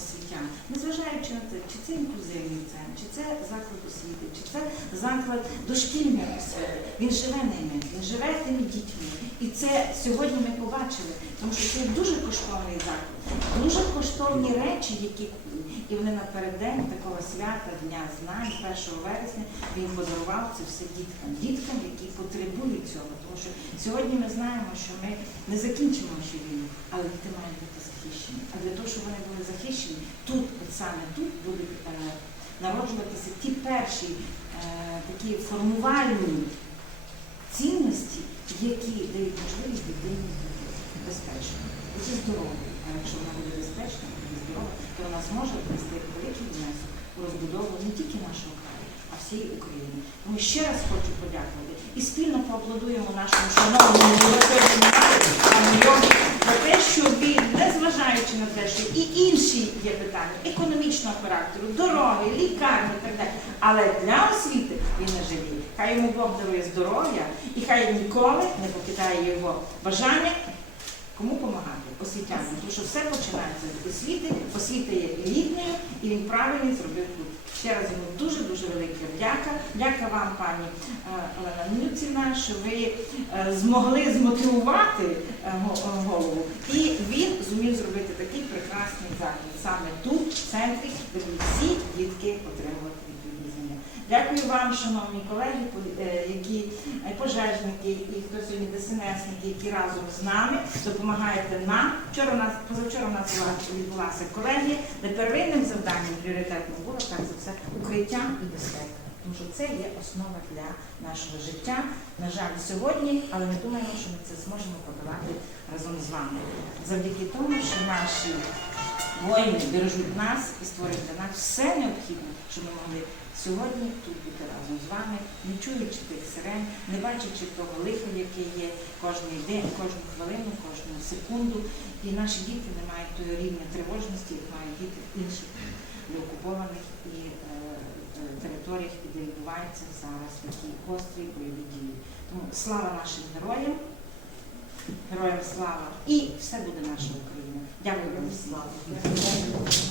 освітян, незважаючи на те, чи це інклюзивний центр, чи це заклад освіти, чи це заклад дошкільної освіти. Він живе ними, він живе тими дітьми. І це сьогодні ми побачили, тому що це дуже коштовний заклад, дуже коштовні речі, які і вони напереддень такого свята Дня знань, 1 вересня, він подарував це все діткам, діткам, які потребують цього. Тому що сьогодні ми знаємо, що ми не закінчимо ще війну, але діти мають бути захищені. А для того, щоб вони були захищені, тут, от саме тут, будуть е, народжуватися ті перші е, такі формувальні цінності, які дають можливість дитині бути безпечною. Бути здоровою. А якщо вона буде безпечна, буде здорова, то вона зможе внести великий внесок у розбудову не тільки нашого краю, а всієї України. Тому ще раз хочу подякувати і спільно поаплодуємо нашому шановному європейському пану за те, що він, незважаючи на те, що і інші є питання економічного характеру, дороги, лікарні і так далі. Але для освіти він не жаліє. Хай йому Бог дарує здоров'я, і хай ніколи не покидає його бажання Кому допомагати? Освітянам. Тому що все починається з освіти, освіта є рідною, і він правильно зробив тут. Ще раз йому дуже-дуже велика дяка. Дяка вам, пані е, Олена Нюціна, що ви е, змогли змотивувати е, голову. І він зумів зробити такий прекрасний заклад саме тут, в центрі, де всі дітки отримувати відповідні знання. Дякую вам, шановні колеги, е, які е, пожежники і хто сьогодні ДСНСники, які разом з нами допомагаєте нам. Вчора у нас позавчора у нас відбулася колегія, де первинним завданням пріоритетним було так за все укриття і безпека. Тому що це є основа для нашого життя. На жаль, сьогодні, але ми думаємо, що ми це зможемо подолати разом з вами. Завдяки тому, що наші воїни бережуть нас і створюють для нас все необхідне, щоб ми могли сьогодні тут бути разом з вами, не чуючи тих сирен, не бачачи того лиха, яке є кожний день, кожну хвилину, кожну секунду. І наші діти не мають тої рівня тривожності, як мають діти в інших неокупованих і е, е, територіях, де відбуваються зараз такі гострі бойові дії. Тому слава нашим героям, героям слава і все буде наша Україна. Дякую вам всім.